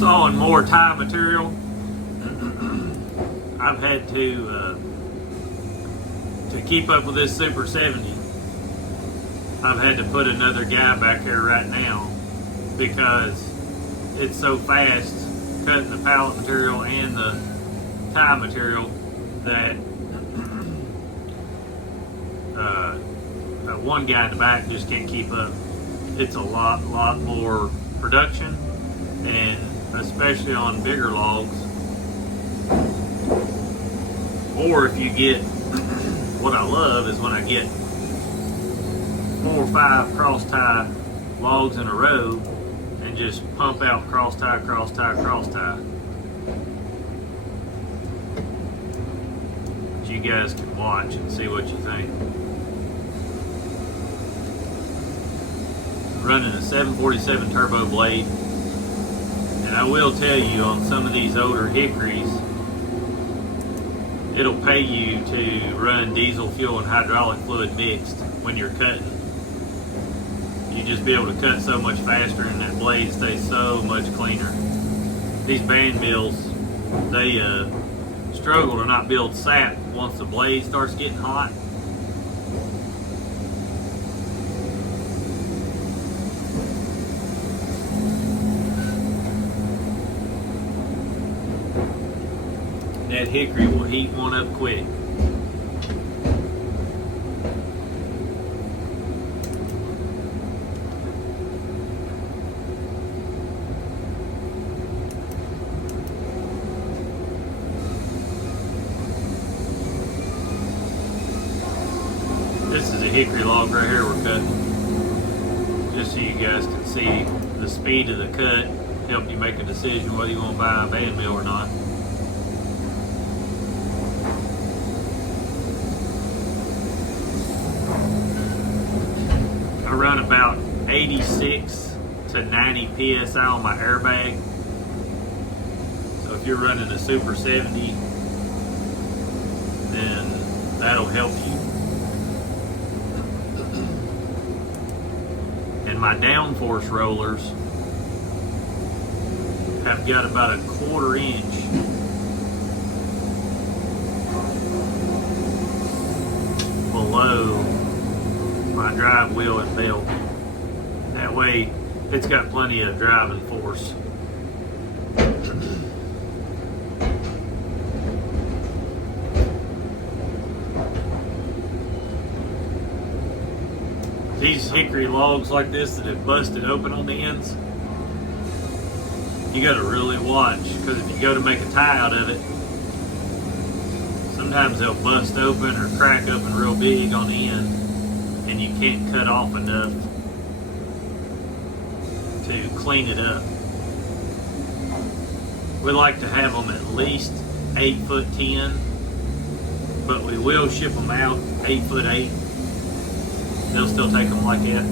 sawing more tie material, I've had to keep up with this Super 70. I've had to put another guy back here right now because it's so fast cutting the pallet material and the tie material that one guy in the back just can't keep up. It's a lot more production, and especially on bigger logs, or if you get, what I love is when I get 4 or 5 cross tie logs in a row and just pump out cross tie, cross tie, cross tie. You guys can watch and see what you think. Running a 747 turbo blade, and I will tell you, on some of these older hickories, it'll pay you to run diesel fuel and hydraulic fluid mixed when you're cutting. You just be able to cut so much faster, and that blade stays so much cleaner. These Bandmills, they struggle to not build sap once the blade starts getting hot. That hickory will heat one up quick. This is a hickory log right here we're cutting. Just so you guys can see the speed of the cut, help you make a decision whether you want to buy a Bandmill or not. I run about 86 to 90 psi on my airbag. So if you're running a Super 70, then that'll help you. And my downforce rollers have got about a 1/4 inch below my drive wheel and belt. That way it's got plenty of driving force. These hickory logs like this that have busted open on the ends, you gotta really watch, because if you go to make a tie out of it, sometimes they'll bust open or crack open real big on the end, and you can't cut off enough to clean it up. We like to have them at least 8'10", but we will ship them out 8'8". They'll still take them like that.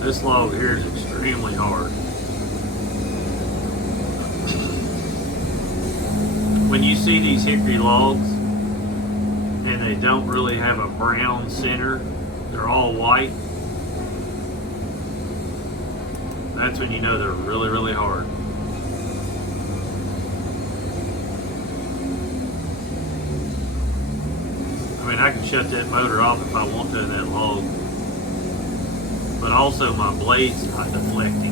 This log here is extremely hard. When you see these hickory logs and they don't really have a brown center, they're all white, that's when you know they're really, really hard. I mean, I can shut that motor off if I want to in that log, but also my blade's not deflecting.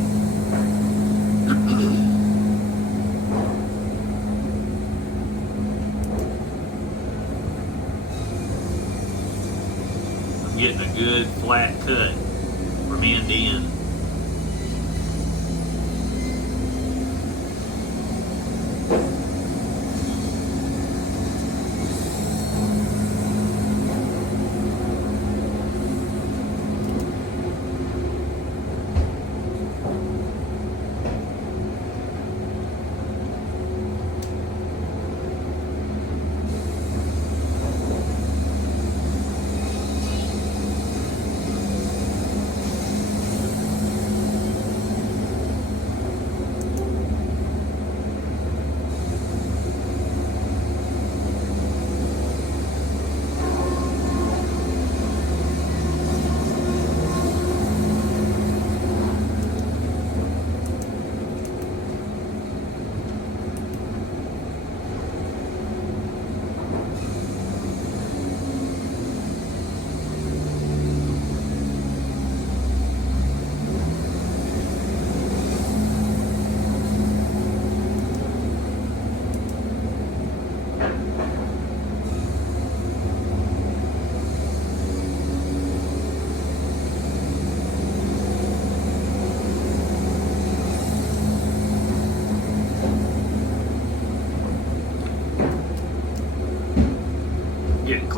Getting a good flat cut from end to end.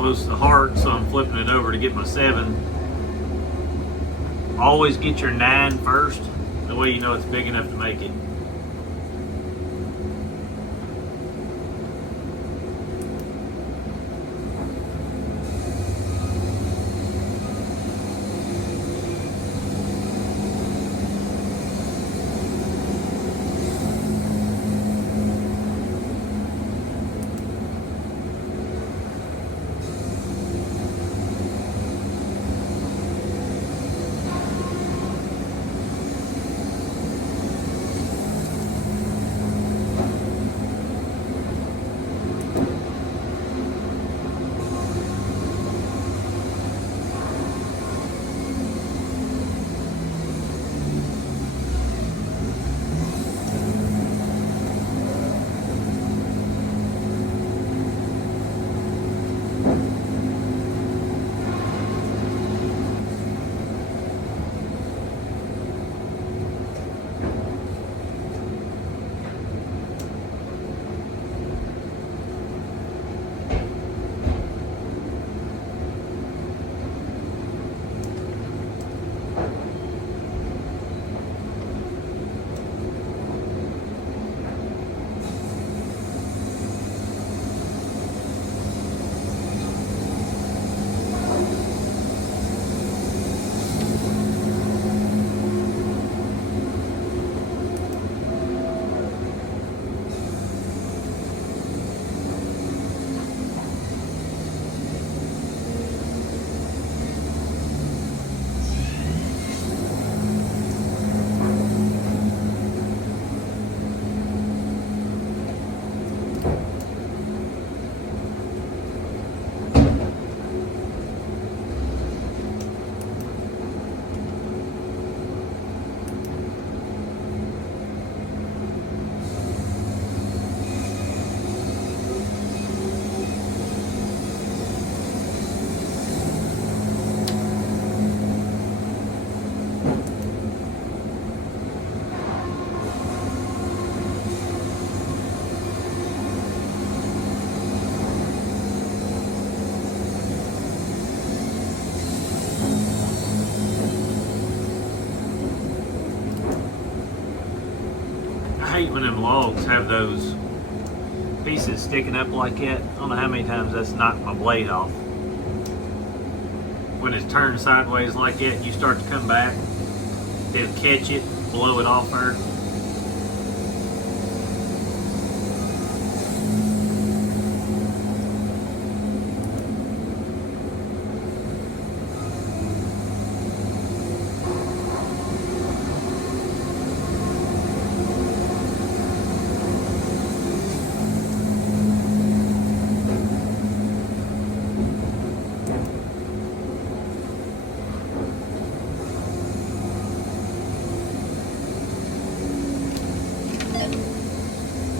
close to the heart, so I'm flipping it over to get my 7. Always get your 9 first, that way you know it's big enough to make it. I hate when them logs have those pieces sticking up like that. I don't know how many times that's knocked my blade off. When it's turned sideways like that and you start to come back, it'll catch it, blow it off there.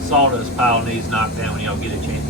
Sawdust pile needs knocked down when y'all get a chance.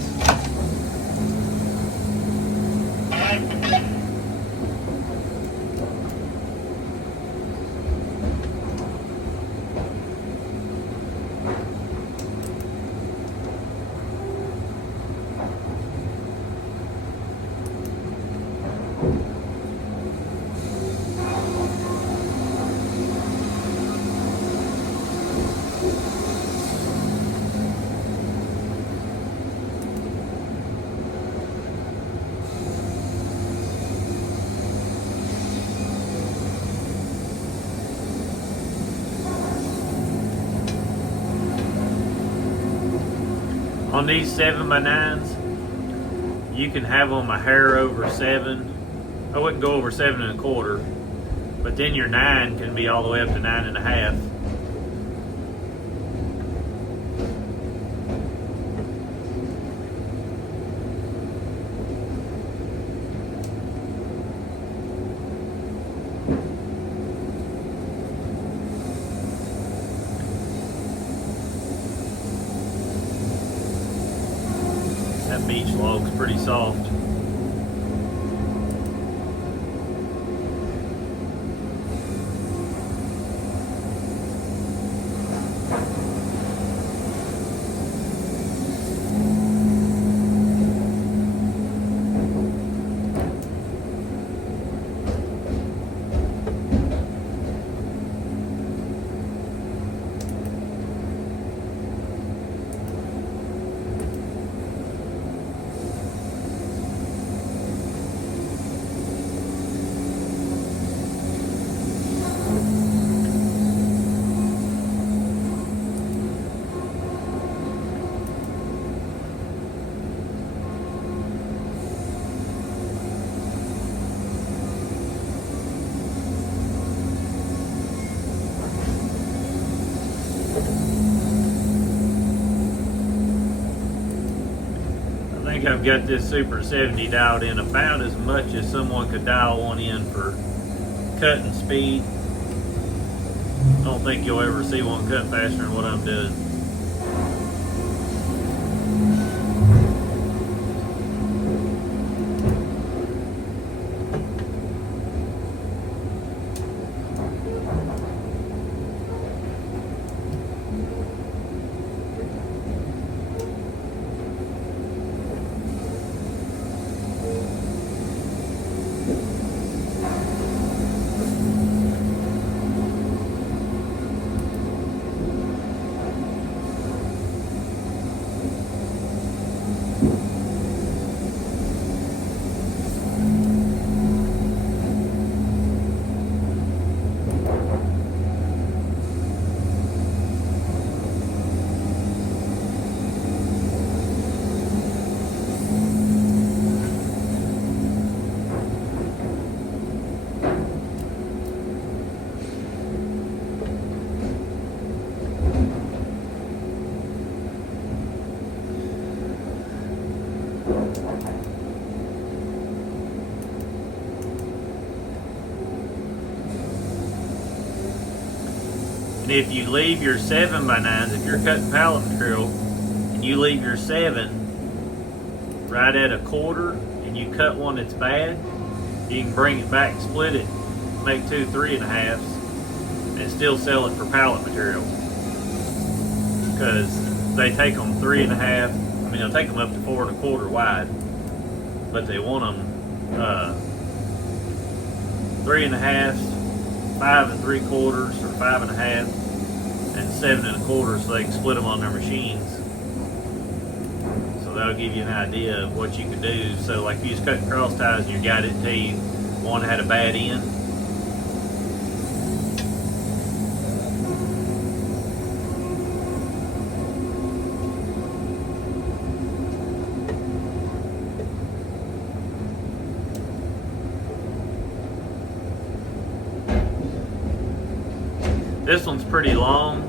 On these 7x9s, you can have them a hair over 7. I wouldn't go over 7 1/4, but then your 9 can be all the way up to 9 1/2. That beech log's pretty soft. think I've got this Super 70 dialed in about as much as someone could dial one in for cutting speed. I don't think you'll ever see one cut faster than what I'm doing. And if you leave your 7x9s, if you're cutting pallet material, and you leave your 7 right at a quarter, and you cut one that's bad, you can bring it back, split it, make 2 3.5s, and still sell it for pallet material. Because they take them 3.5, I mean they'll take them up to 4 1/4 wide, but they want them 3.5s, 5 3/4, or 5.5, and 7 1/4, so they can split them on their machines. So that'll give you an idea of what you can do. So like if you was cutting cross ties and your guy didn't tell you one had a bad end, this one's pretty long,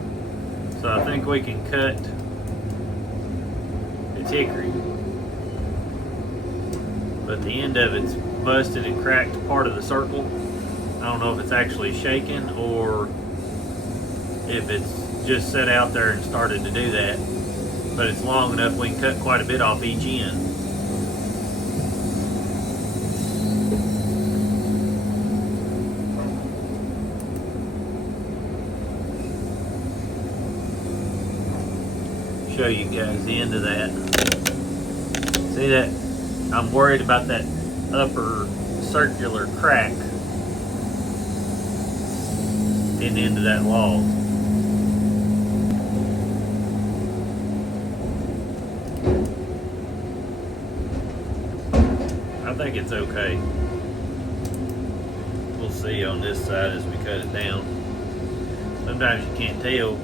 so I think we can cut its hickory. But the end of it's busted and cracked part of the circle. I don't know if it's actually shaking or if it's just set out there and started to do that. But it's long enough we can cut quite a bit off each end. Show you guys the end of that. See that? I'm worried about that upper circular crack in the end of that log. I think it's okay. We'll see on this side as we cut it down. Sometimes you can't tell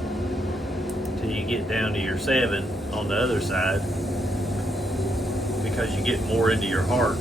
till you get down to your 7 on the other side, because you get more into your heart.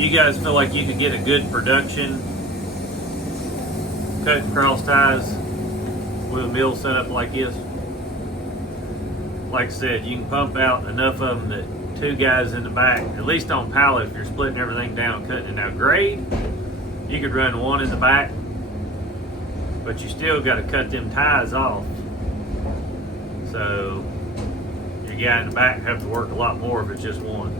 Do you guys feel like you could get a good production cutting cross ties with a mill set up like this? Like I said, you can pump out enough of them that 2 guys in the back, at least on pallet, if you're splitting everything down, cutting it out grade, you could run 1 in the back, but you still got to cut them ties off. So your guy in the back have to work a lot more if it's just 1.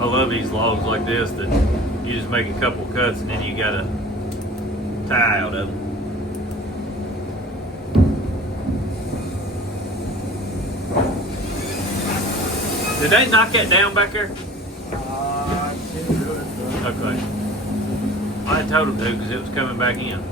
I love these logs like this that you just make a couple cuts and then you got a tie out of them. Did they knock that down back there? Okay. I told them to because it was coming back in.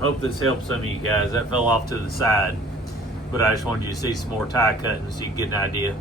Hope this helps some of you guys. That fell off to the side, but I just wanted you to see some more tie cutting so you can get an idea.